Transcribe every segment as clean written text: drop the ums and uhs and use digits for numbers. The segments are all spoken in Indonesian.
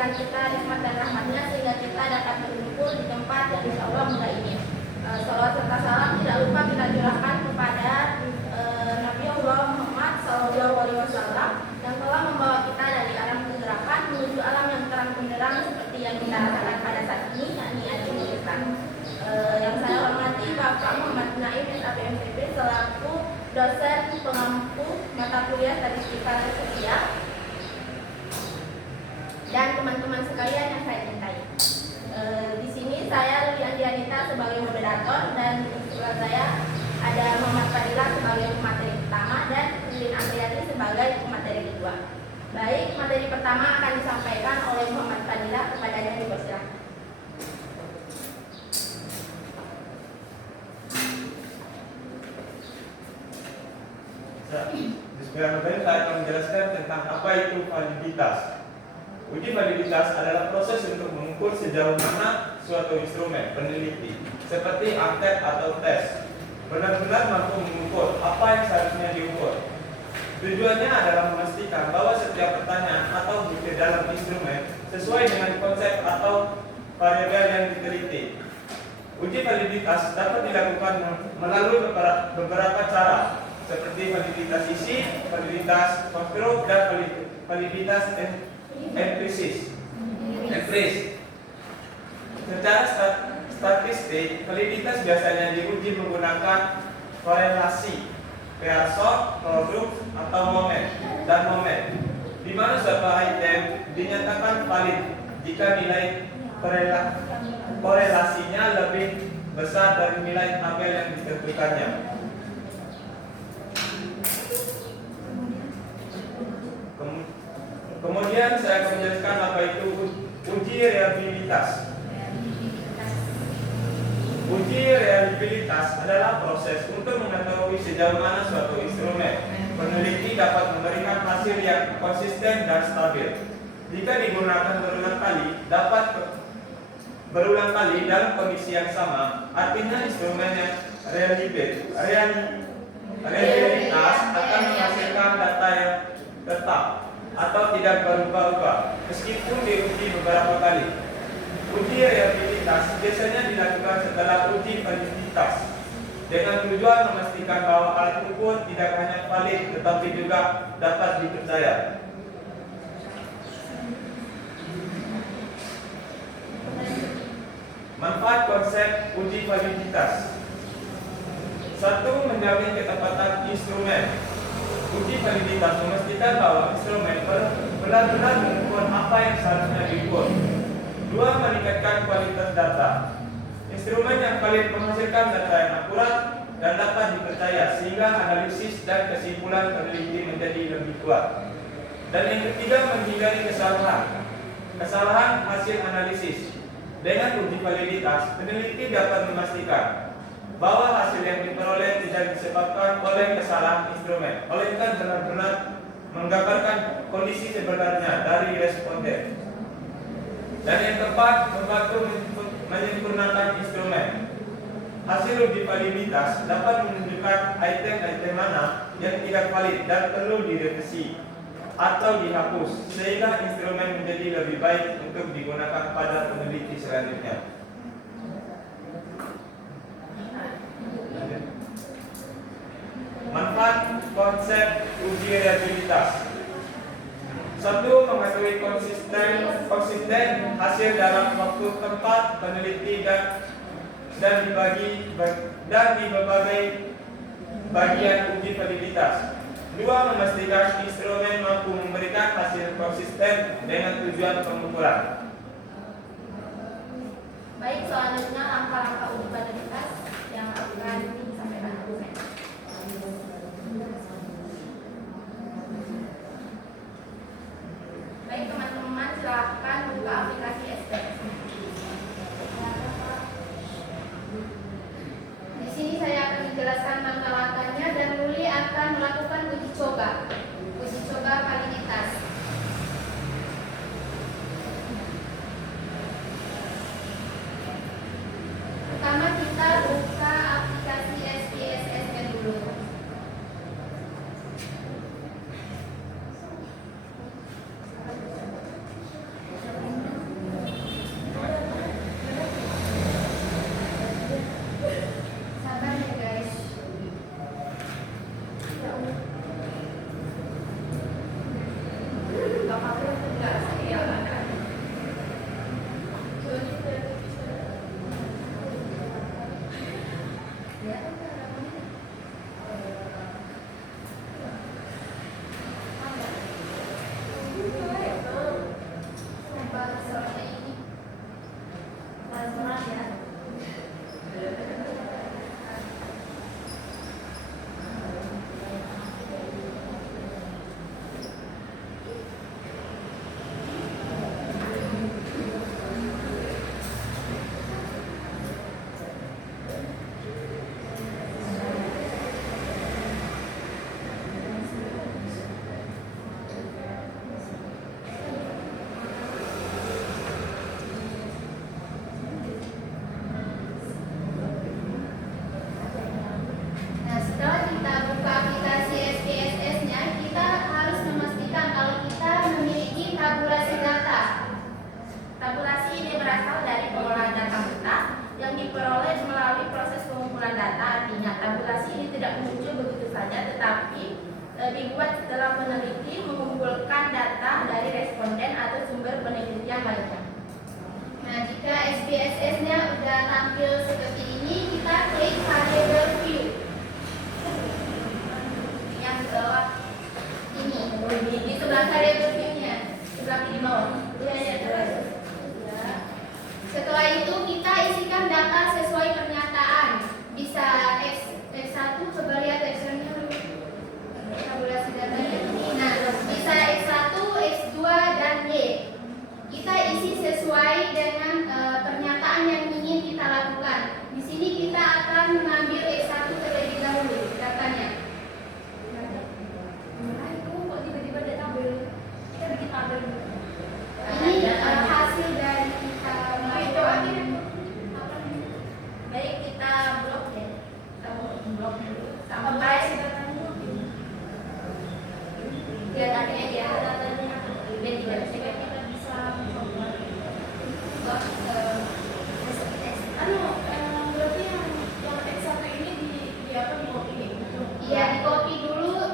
memberikan kita nikmat dan rahmatnya sehingga kita dapat berkumpul di tempat yang insya Allah mulia ini. Salawat serta salam tidak lupa kita curahkan kepada Nabi Allah Muhammad SAW yang telah membawa kita dari alam kegelapan menuju alam yang terang benderang seperti yang kita rasakan pada saat ini, yakni Al-Ilmu Islam. Yang saya hormati Bapak Muhammad Naim SAPMPP selaku dosen pengampu mata kuliah statistika sosial dan teman-teman sekalian yang saya cintai. Di sini saya Luli Andrianita sebagai moderator dan di sebelah saya ada Muhammad Fadila sebagai pemateri pertama dan Lilin Andriani sebagai pemateri kedua. Baik, materi pertama akan disampaikan oleh Muhammad Fadila kepadanya, dipersilakan. Bismillahirrahmanirrahim. Saya akan menjelaskan tentang apa itu validitas. Uji validitas adalah proses untuk mengukur sejauh mana suatu instrumen peneliti seperti angket atau tes benar-benar mampu mengukur apa yang seharusnya diukur. Tujuannya adalah memastikan bahwa setiap pertanyaan atau bukti dalam instrumen sesuai dengan konsep atau variabel yang diteliti. Uji validitas dapat dilakukan melalui beberapa cara, seperti validitas isi, validitas konstruk, dan validitas empiris. Secara statistik, validitas biasanya diuji menggunakan korelasi, Pearson, produk, atau momen, di mana suatu item dinyatakan valid jika nilai korelasinya lebih besar dari nilai tabel yang ditentukannya. Kemudian saya akan menjelaskan apa itu uji reliabilitas. Uji reliabilitas adalah proses untuk mengetahui sejauh mana suatu instrumen peneliti dapat memberikan hasil yang konsisten dan stabil. Jika digunakan berulang kali dalam kondisi yang sama, artinya instrumen yang reliabilitas akan menghasilkan data yang tetap atau tidak berubah-ubah meskipun diuji beberapa kali. Uji reliabilitas biasanya dilakukan setelah uji validitas dengan tujuan memastikan bahwa alat ukur tidak hanya valid tetapi juga dapat dipercaya. Manfaat konsep uji validitas. 1. Menjamin ketepatan instrumen. Uji validitas memastikan bahwa instrumen benar-benar mengukur apa yang seharusnya diukur. 2. Meningkatkan kualitas data. Instrumen yang valid menghasilkan data yang akurat dan dapat dipercaya sehingga analisis dan kesimpulan peneliti menjadi lebih kuat. Dan yang ketiga, menghindari kesalahan hasil analisis. Dengan uji validitas, peneliti dapat memastikan bahwa hasil yang diperoleh tidak disebabkan oleh kesalahan instrumen, melainkan benar-benar menggambarkan kondisi sebenarnya dari responden. Dan yang keempat, membantu menyempurnakan instrumen. Hasil uji validitas dapat menunjukkan item-item mana yang tidak valid dan perlu direvisi atau dihapus sehingga instrumen menjadi lebih baik untuk digunakan pada peneliti selanjutnya. Manfaat konsep uji reliabilitas. 1. Mengetahui konsisten hasil dalam waktu, tempat peneliti dan di berbagai bagian uji validitas. 2. Memastikan instrumen mampu memberikan hasil konsisten dengan tujuan pengukuran. Baik, selanjutnya langkah-langkah uji validitas yang akan disampaikan dosen. Baik teman-teman, silakan buka aplikasi SPS. Di sini saya akan menjelaskan langkah-langkahnya dan Luli akan melakukan uji coba validitas. Pertama kita buka aplikasi SPSS dulu. dibuat setelah peneliti mengumpulkan data dari responden atau sumber penelitian lainnya. Nah, jika SPSS-nya udah tampil seperti ini, kita klik variable view yang di bawah ini. Di sebelah variable view-nya, sebelah kiri bawah. Setelah itu kita isikan data sesuai pernyataan. Bisa X1, coba lihat Excelnya dulu. Tabulasi datanya. Nah, bisa X1, X2 dan Y. Kita isi sesuai dengan pernyataan yang ingin kita lakukan. Di sini kita akan mengambil X1 terlebih dahulu datanya. Kok tiba-tiba ada tabel? Kita bikin tabel dulu. Ini hasil dari kita melakukan. Baik, kita blok ya. Kita blok dulu. Sampai lihat adanya dia datanya. Biar tidak kita bisa mencoba. Berarti yang X1 ini di apa di copy gitu? Iya, di copy dulu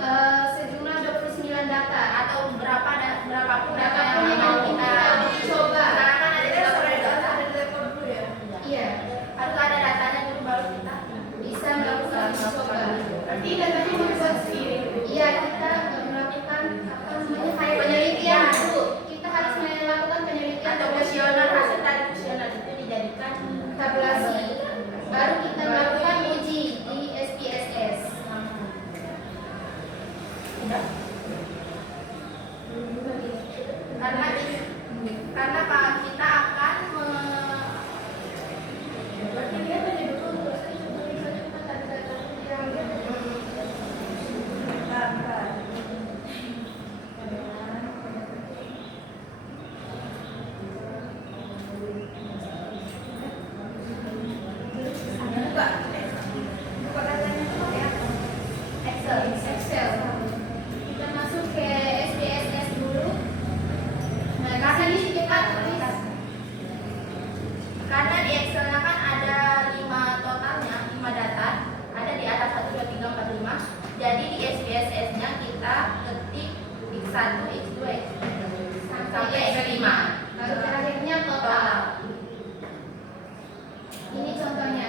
sejumlah 29 data Atau berapapun data berapapun yang mau kita uji coba. Sekarang kan ada rekor dulu ya. Iya, Harus ada datanya dulu baru kita bisa melakukan uji coba. Nanti datanya membuat sendiri. Iya, kita melakukan apa namanya kayak penelitian dulu. Kita harus melakukan penelitian Atau kuesioner, hasil dari kuesioner itu dijadikan tabulasi. Baru kita melakukan uji di SPSS. Tidak. Karena Pak kita akan berarti dia tadi betul Excel. Kita masuk ke SPSS dulu. Nah, di sini kita tulis karena di Excel-nya kan ada 5 totalnya, 5 data, ada di atas 1, 2, 3, 4, 5. Jadi di SPSS-nya kita ketik X1, X2, X3 sampai X5. baru terakhirnya total. Ini contohnya.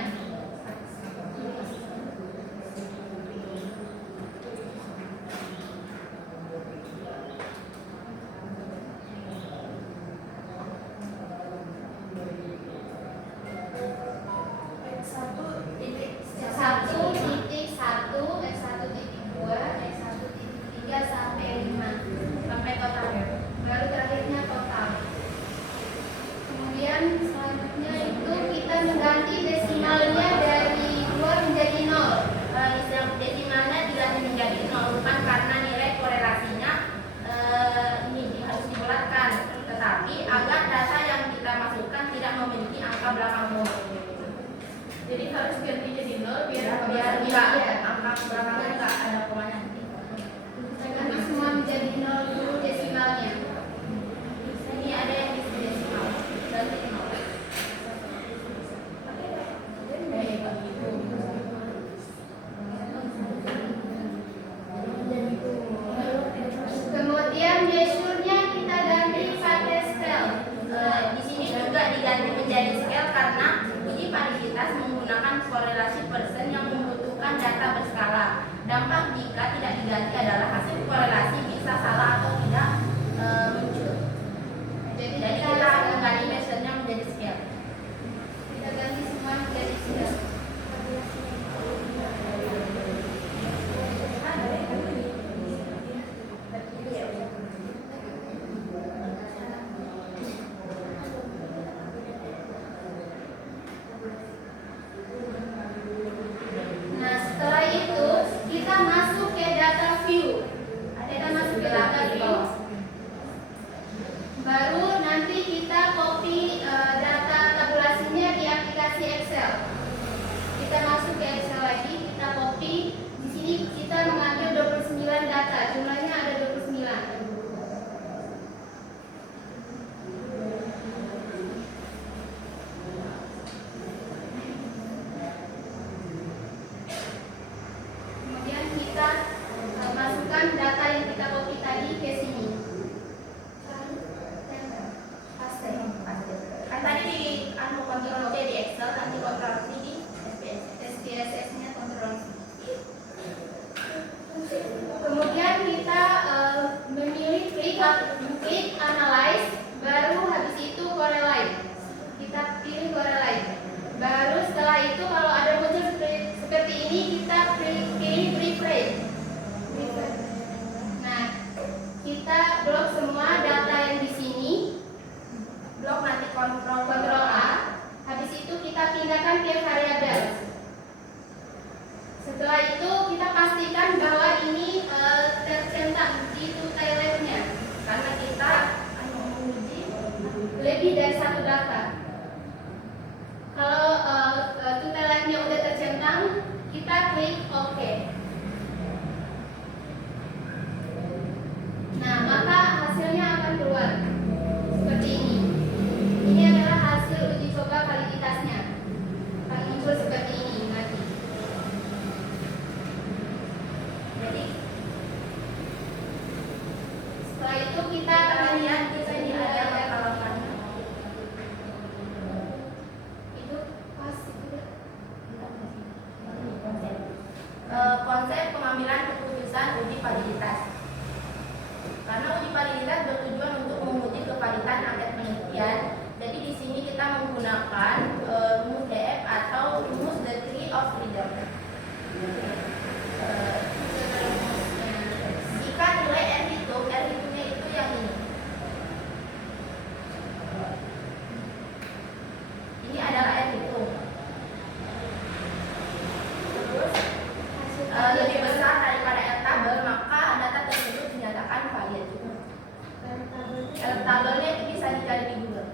X1.1, X1.2, X1.3 sampai 5 Sampai total ya. baru terakhirnya total. di kontrol C di Excel, nanti kontrol C di SPSS-nya kontrol. Kemudian kita memilih klik analyze, baru habis itu correlate. Kita pilih correlate. Baru setelah itu kalau ada muncul seperti ini kita pilih preferred. Nah, kita blok semua data yang di sini. blok nanti kontrol Kontrol A. Habis itu kita pindahkan ke variabel. Setelah itu kita pastikan bahwa ini tercentang di tutorialnya karena kita menguji lebih dari satu data. Kalau tutorialnya udah tercentang, kita klik OK. Nah, maka hasilnya akan keluar seperti ini. Ini adalah hasil uji coba validitasnya. Akan muncul seperti ini nanti. jadi Setelah itu kita akan lihat di di sini sini ada ada catalogannya. itu pas itu. Konsep pengambilan keputusan uji validitas. Karena uji validitas bertujuan untuk menguji kevaliditan angket penelitian. Jadi di sini kita menggunakan rumus DF atau rumus degree of freedom. Jika nilai R hitungnya itu yang ini. Ini adalah R hitung. Terus lebih besar daripada R tabel, maka data tersebut dinyatakan valid. R tabelnya itu bisa dicari di Google.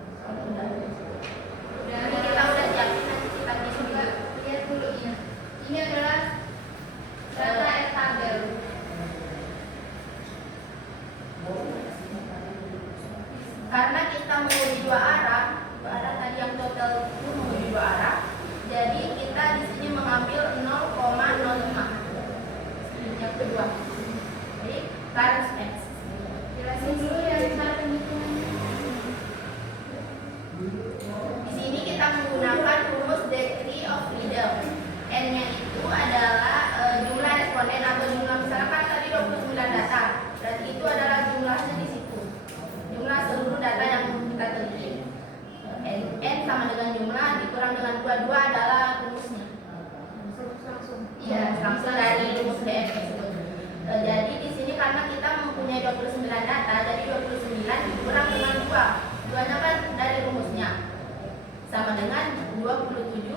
Ini kita udah siapin, nanti kita bisa juga. Lihat dulu ini. Ini adalah data R tabel. Karena kita menguji dua arah tadi yang total itu menguji dua arah, jadi kita di sini mengambil 0,05 yang kedua. Jadi times X. Jelasin dulu yang cara penghitungannya. Di sini kita menggunakan rumus degree of freedom. N-nya itu adalah jumlah responden atau jumlah, misalkan tadi 29 data, berarti itu adalah jumlahnya di situ. Jumlah seluruh data yang kita teliti. N sama dengan jumlah dikurang dengan 22 adalah rumusnya. Iya, langsung dari rumus DF tersebut. Jadi di sini karena kita mempunyai 29 data, jadi 29 dikurang dengan 2. 2-nya kan dari rumusnya. Sama dengan 27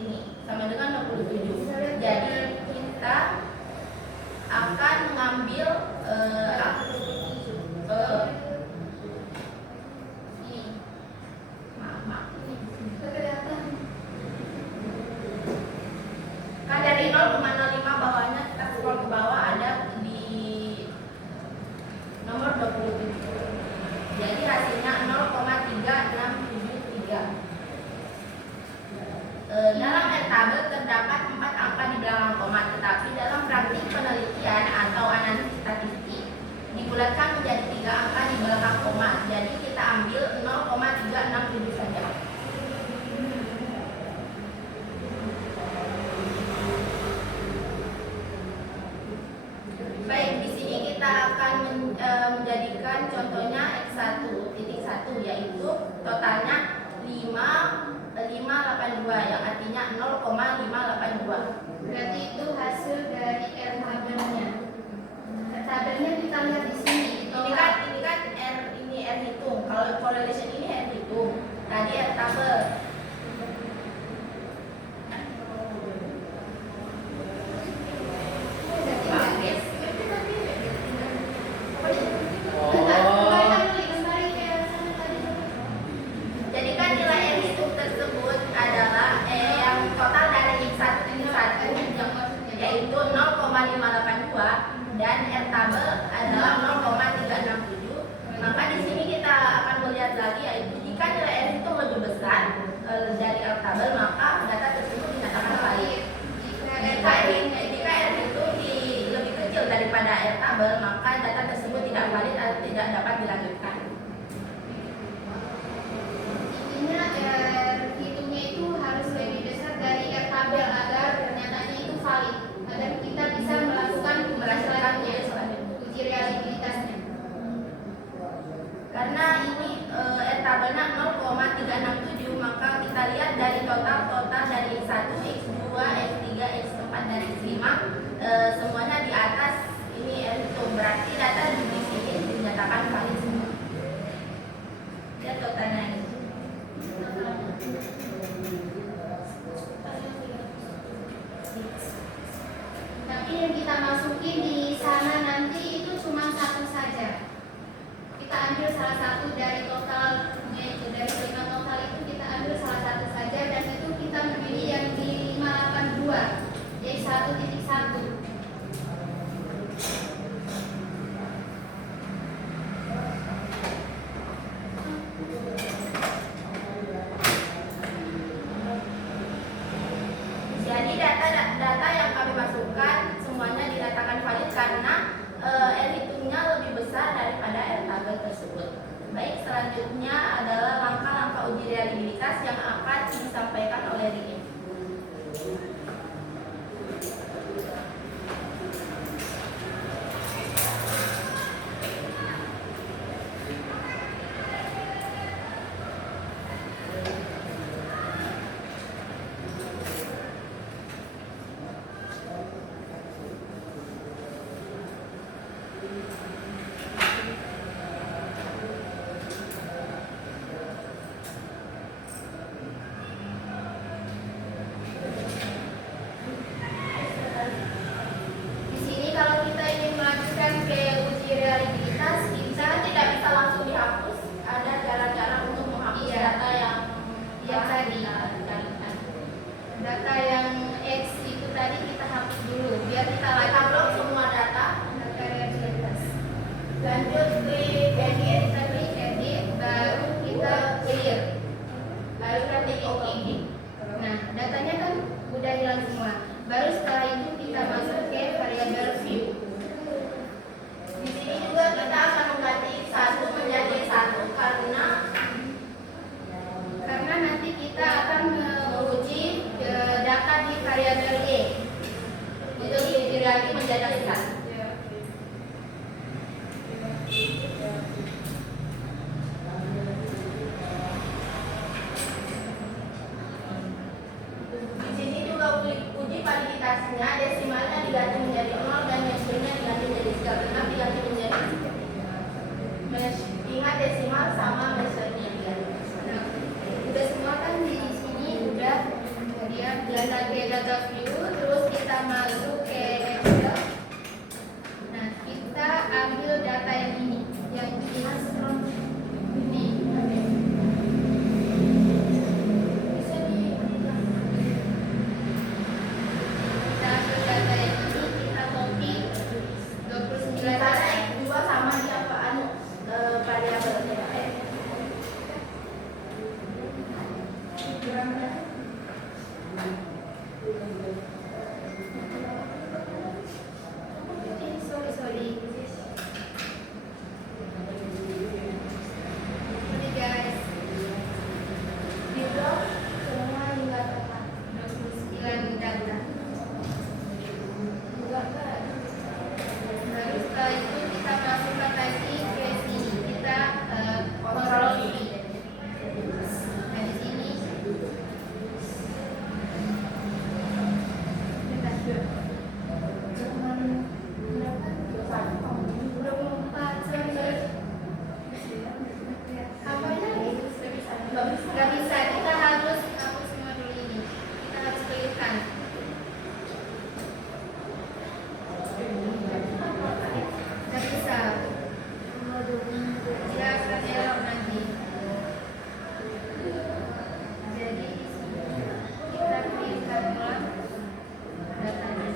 ini, sama dengan 27. Jadi kita akan mengambil ini. Maaf. Kan dari 0,05 bawahnya kita scroll ke bawah ada di nomor 27. Jadi hasilnya 0,3673. Dalam R tabel terdapat 4 angka di belakang koma, tetapi dalam praktik penelitian atau analisis statistik dibulatkan menjadi 3 angka di belakang koma. Jadi kita ambil 0,367 saja. Baik, di sini kita akan menjadikan contohnya X1.1, yaitu totalnya 582 yang artinya 0,582. Berarti itu hasil dari R tabelnya. R tabelnya kita lihat di sini. Ini kan R hitung. Kalau correlation ini R hitung. Tadi R tabel. Jadi kan nilai R hitung tersebut adalah yang total dari X1 yaitu 0,582 dan R tabel adalah 0,367. Maka di sini kita akan melihat lagi, yaitu jika nilai R hitung lebih besar variabelnya 0,367, maka kita lihat dari total dari X1, X2, X3, X4 dan X5 semuanya di atas ini itu berarti data di sini dinyatakan valid semua. Lihat totalnya ini. Tapi yang kita masukin di sana nanti itu cuma satu saja. Kita ambil salah satu dari totalnya itu, dari 5 total itu kita ambil salah satu saja, dan itu kita memilih yang di 582 yaitu 1.1. Jadi data yang kami masukkan semuanya dinyatakan valid karena R-hitungnya lebih besar daripada R-tabel tersebut. Baik, selanjutnya adalah langkah-langkah uji reliabilitas yang akan disampaikan oleh RIIM. Di sini kalau kita ingin melanjutkan ke uji reliabilitas, kita Tidak bisa langsung dihapus, ada cara-cara untuk menghapus Iya. data yang tadi. dikalikan. Data yang X itu tadi kita hapus dulu biar kita Kita lanjut blok semua data, data reliabilitas. lanjut klik edit, Kita klik edit, baru kita clear. lalu kita klik OK. Nah, datanya kan udah hilang semua. Baru setelah itu kita masuk ke variabel view. Di sini juga kita akan mengganti satu menjadi satu karena Nanti kita akan menguji data di variabel Y. untuk diganti menjadi satu. Di sini juga uji validitasnya, desimalnya diganti menjadi 0 dan mesurnya diganti menjadi skala genap diganti menjadi ingat desimal sama mesurnya diganti. Nah, udah semua kan di sini udah, kemudian data ke data view, terus kita masuk ke Excel. Nah, kita ambil data yang ini, yang ini. Bisa di Kita ambil data yang ini, kita copy 29 karena data. X2 sama dia variabelnya. Sorry. Sorry guys, Di blok semua hingga total. 29 data. Enggak kan? Lalu setelah itu kita masukkan lagi ke sini, kita kontrol V. Nah di sini Cuman berapa? 24, sorry. Apa lagi? Gak bisa, kita harus hapus semua dulu ini. Kita harus clearkan. Gak bisa. Dia akan error nanti. Jadi di sini kita clearkan ulang datanya.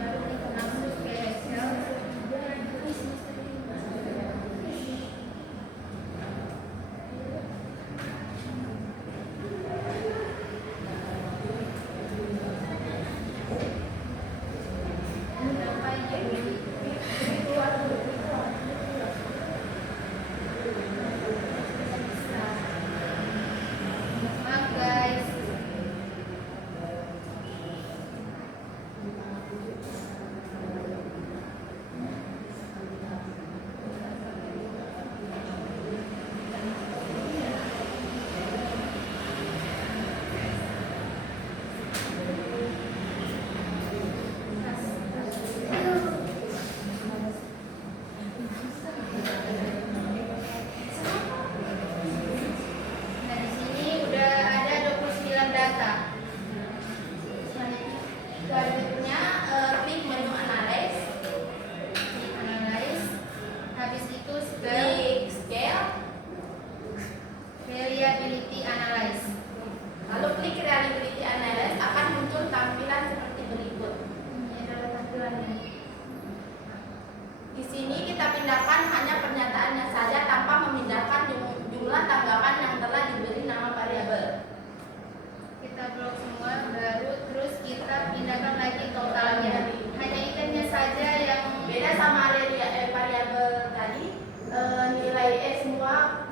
Lalu kita masuk ke Excel.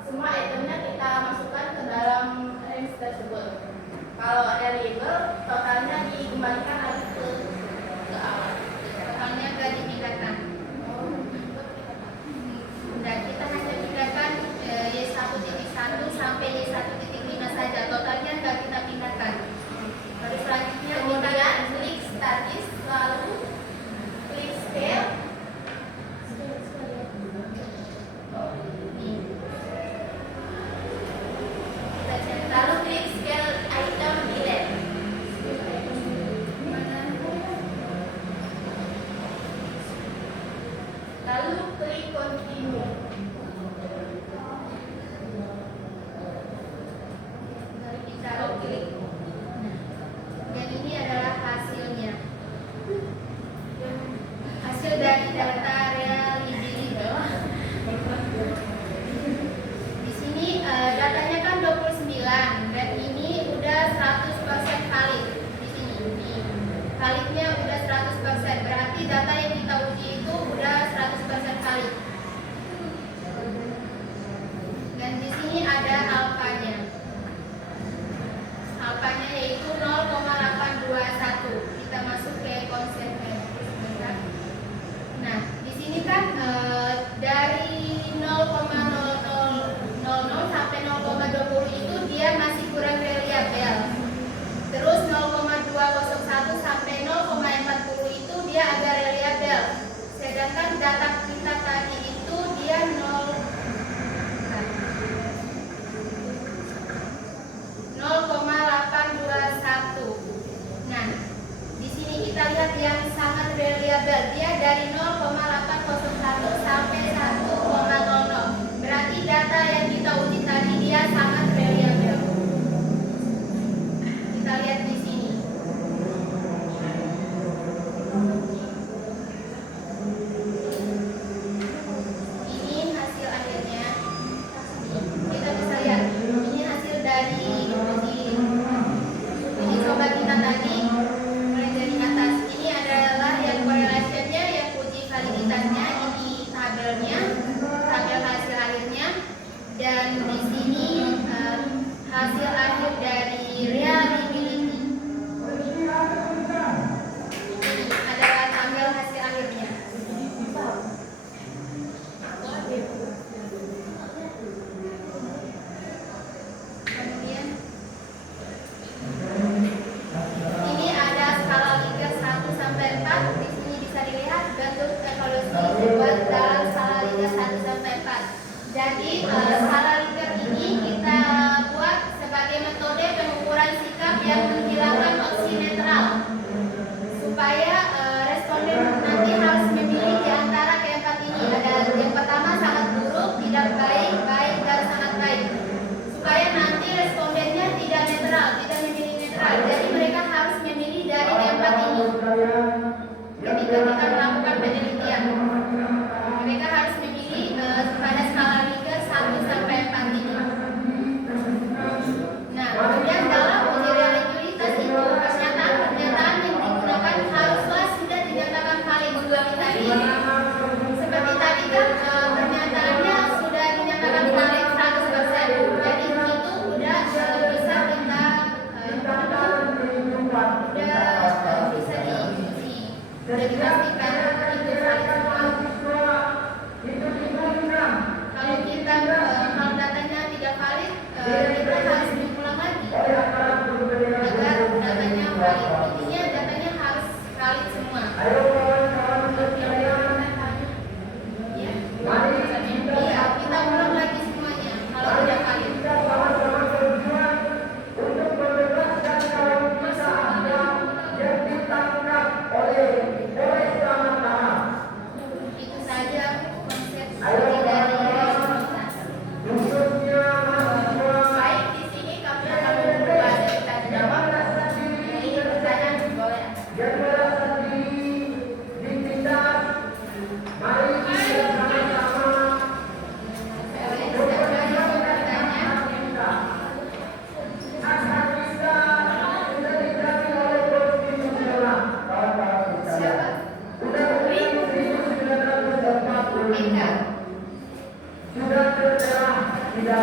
semua itemnya kita masukkan ke dalam range tersebut. Kalau ada label, totalnya dikembalikan lagi ke awal. Totalnya nggak dipindahkan. Nah, kita hanya pindahkan Y1.1 sampai Y1.5 saja. Totalnya nggak kita pindahkan. Lalu selanjutnya Kemudian klik statis, lalu klik scale. Lalu klik scale item delete.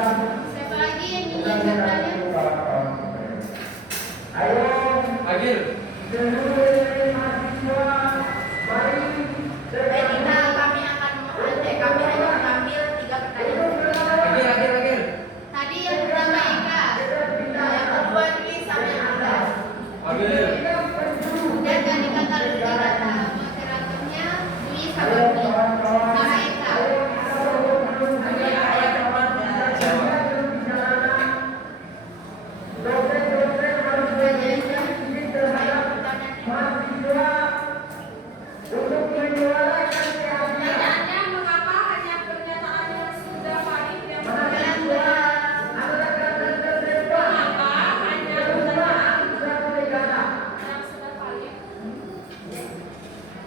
Siapa lagi yang ingin bertanya? Agil. Baik, kami hanya mengambil 3 pertanyaan. Agil. Tadi yang pertama Eka. Yang kedua ini sama yang atas. Agil. Dan tadi kata moderatornya Dwi sama Dwi sama Eka. Pertanyaannya, mengapa hanya pernyataan yang sudah valid yang mengapa hanya pernyataan yang sudah valid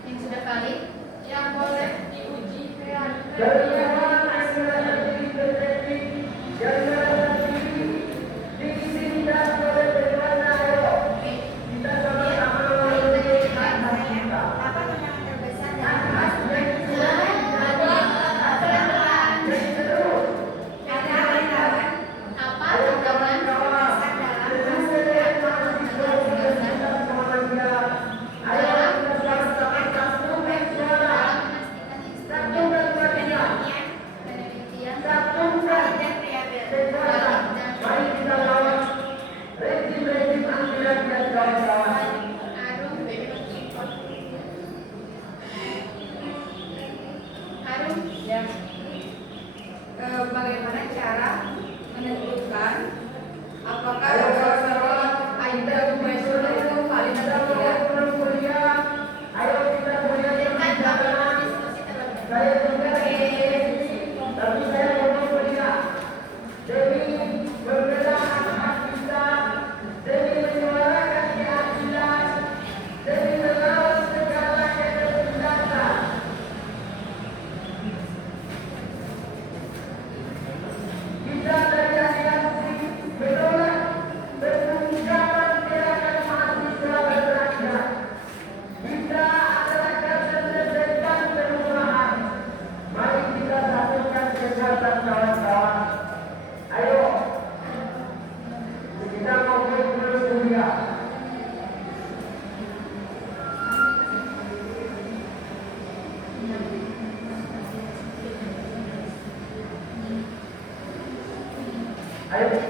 Yang sudah valid. yang boleh diuji Apa pergaulan bagaimana cara menentukan apakah item measure itu valid atau tidak? Diskusi terlebih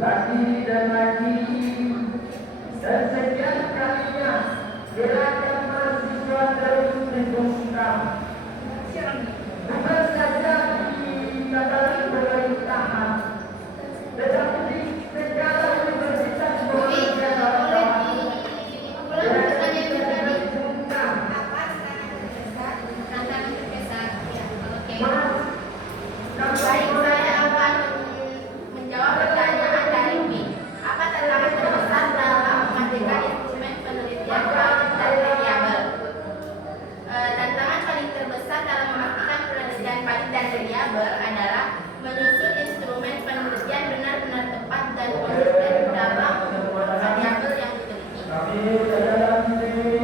lagi dan lagi dan sekian kalinya gerakan mahasiswa terus dibungkam bukan saja di tataran pemerintahan tetapi di segala universitas Dwi, boleh diulang pertanyaan yang tadi. dibungkam. Tantangan terbesar. Ya, oke. Baik, saya akan menjawab pertanyaan dari Wi. Apa tantangan terbesar dalam menghadirkan instrumen penelitian valid dan reliable? Tantangan paling terbesar dalam memastikan penelitian valid dan reliable adalah menyusun instrumen penelitian benar-benar tepat dan konsisten dalam variabel yang diteliti. Kami jajaran ini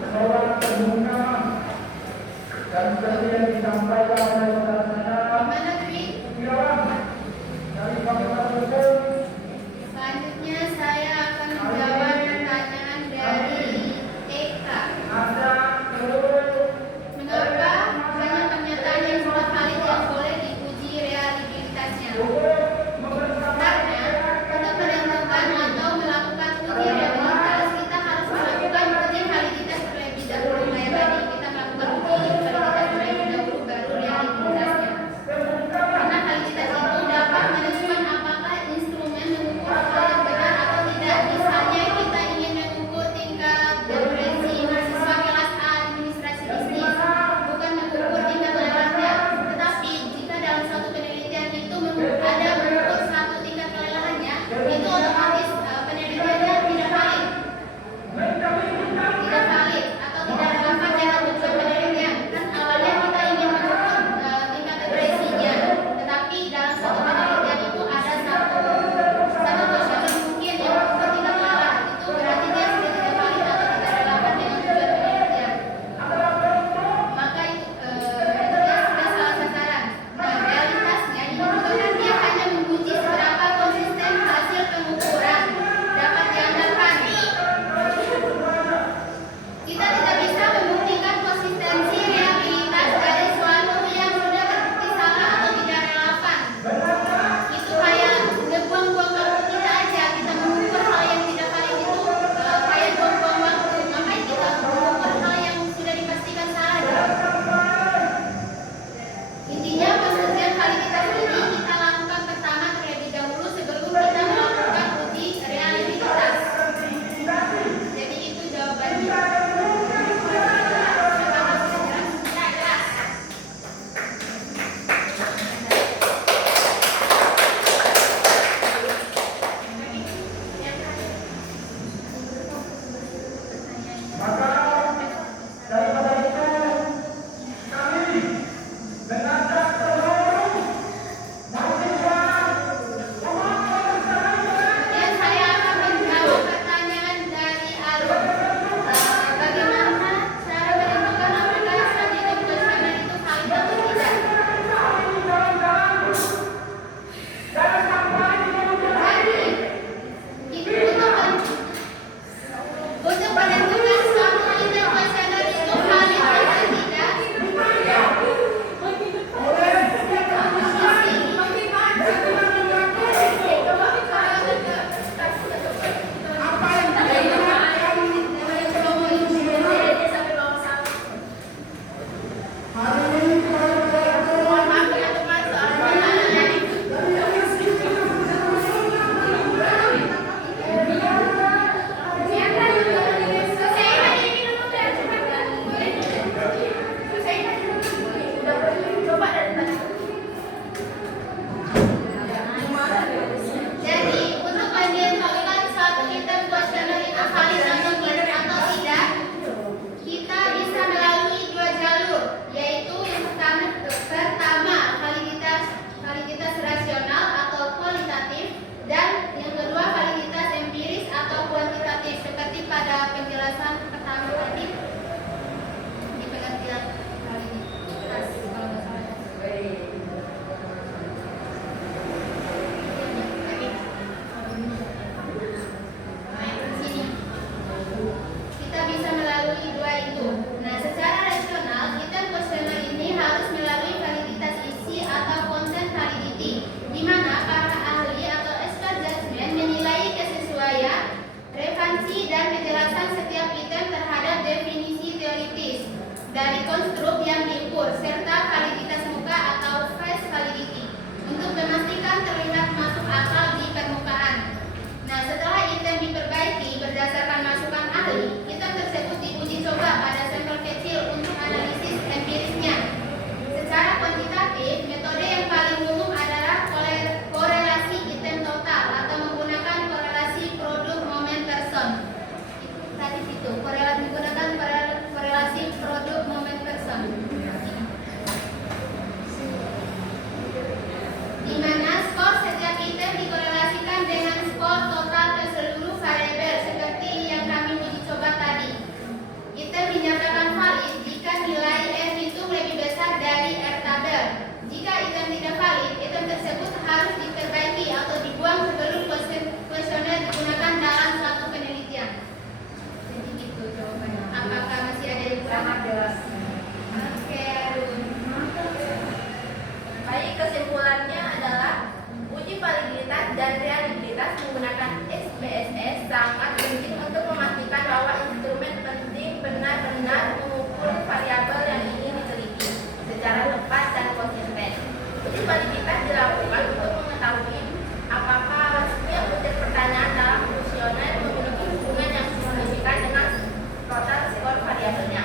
menolak pembungkaman dan seperti yang disampaikan oleh saudara-saudara Gimana Dwi? dari Fakultas Hukum. Selanjutnya saya akan menjawab pertanyaan dari Eka. Ada seluruh Mengapa hanya pernyataan yang sudah valid yang boleh diuji validitas ini kita lakukan pertama terlebih dahulu sebelum kita melakukan uji realitas. Jadi itu jawabannya. Maka daripada itu kami mengajak seluruh mahasiswa Dan saya akan menjawab pertanyaan dari Arun. Bagaimana cara menentukan apakah selanjutnya kuesioner itu valid atau tidak? jangan sampai Jadi, itu untuk menentukan suatu item kuesioner itu valid atau tidak, jadi untuk menentukan suatu item kuesioner itu valid atau tidak, kita bisa melalui dua jalur, yaitu yang pertama validitas rasional atau kualitatif, dan yang kedua validitas empiris atau kuantitatif. Seperti pada penjelasan pertama tadi di pengertian validitas kalau nggak salah. Sini. Kita bisa melalui dua itu. Nah, secara rasional, item kuesioner ini harus melalui validitas isi atau content validity, di mana para ahli atau expert judgment menilai kesesuaian, relevansi, dan kejelasan setiap item terhadap definisi teoritis dari konstruk yang diukur, serta validitas muka atau face validity, untuk memastikan terlihat masuk akal di permukaan. Nah, setelah item diperbaiki berdasarkan masukan ahli, item tersebut diuji coba pada sampel kecil untuk analisis empirisnya. Secara kuantitatif, metode yang paling umum adalah korelasi item total atau menggunakan korelasi produk momen person. Tadi itu menggunakan korelasi produk momen person. Di mana skor setiap item dikorelasikan dengan skor total ke seluruh variabel seperti yang kami uji coba tadi. Item dinyatakan valid jika nilai R itu lebih besar dari R tabel. Jika item tidak valid, item tersebut harus diperbaiki atau dibuang sebelum kuesioner digunakan dalam suatu penelitian. Jadi gitu jawabannya. Apakah masih ada yang kurang? jelas. Oke, Arun. Baik, kesimpulannya adalah uji validitas dan realitas menggunakan SPSS sangat penting untuk memastikan bahwa instrumen penting benar-benar mengukur variabel yang ingin diteliti secara tepat dan konsisten. Uji validitas dilakukan untuk mengetahui apakah setiap butir pertanyaan dalam kuesioner memiliki hubungan yang signifikan dengan total skor variabelnya.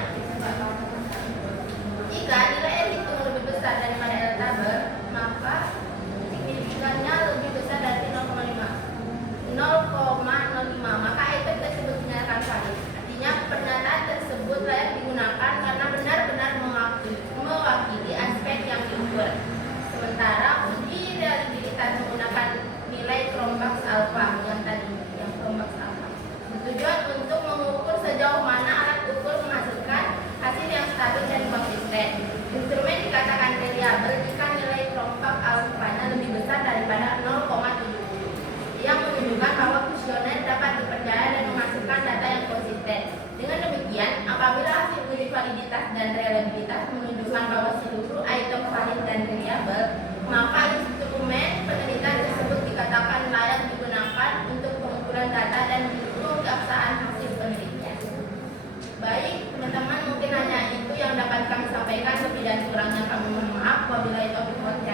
Jika nilai R hitung lebih besar daripada R tabel, maka signifikannya lebih besar dari 0,05, maka item tersebut dinyatakan valid. Artinya pernyataan tersebut layak digunakan karena benar-benar mewakili aspek yang diukur. Sementara uji reliabilitas menggunakan nilai Cronbach's alpha yang tadi, yang Cronbach's alpha, bertujuan untuk mengukur sejauh mana alat ukur menghasilkan hasil yang stabil dan konsisten. Instrumen dikatakan reliable jika nilai Cronbach alpha-nya lebih besar daripada 0,70, yang menunjukkan bahwa kuesioner dapat dipercaya dan menghasilkan data yang konsisten. Dengan demikian, apabila hasil uji validitas dan reliabilitas menunjukkan bahwa seluruh item valid dan reliable, maka instrumen penelitian tersebut dikatakan layak digunakan untuk pengumpulan data dan mendukung keabsahan hasil penelitian. Baik, teman-teman, mungkin hanya itu yang dapat kami sampaikan. Lebih dan kurangnya kami mohon maaf. Wabillahi taufiq wal hidayah.